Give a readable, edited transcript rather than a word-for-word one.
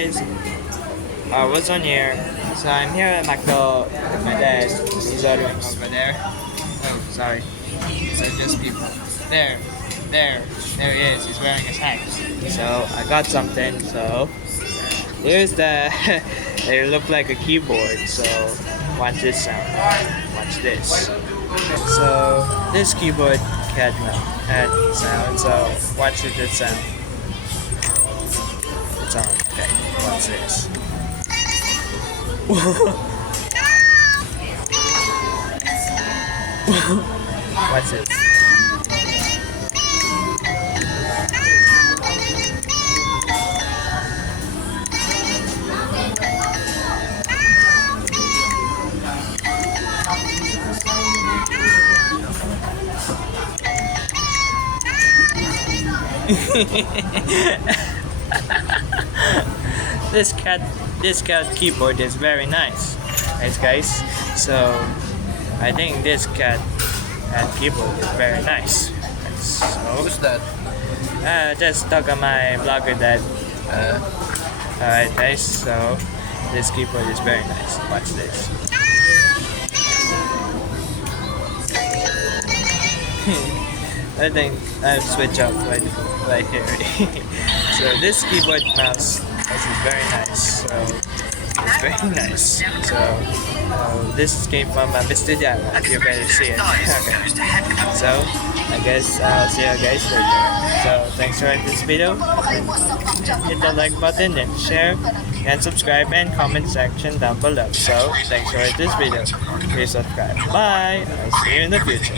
guys, what's on here? So I'm here at McDo with my dad. He's ordering over there. Oh, sorry. So just people. There he is. He's wearing his hat. So I got something. So here's the. It looked like a keyboard. So watch this sound. Watch this. So this keyboard had sound. So watch it sound. It's on. Okay, watch this. Watch this. this cat keyboard is very nice, guys. So I think this cat keyboard is very nice. So Who's that? just talk on my blogger dad. Alright guys, so this keyboard is very nice. Watch this. I think I'll switch up right here. So this keyboard mouse is very nice. So it's very nice. So this came from Mr. Diana. You better see it. Okay. So I guess I'll see you guys later. So thanks for watching this video. Hit the like button and share and subscribe and comment section down below. So thanks for watching this video. Please subscribe. Bye. I'll see you in the future.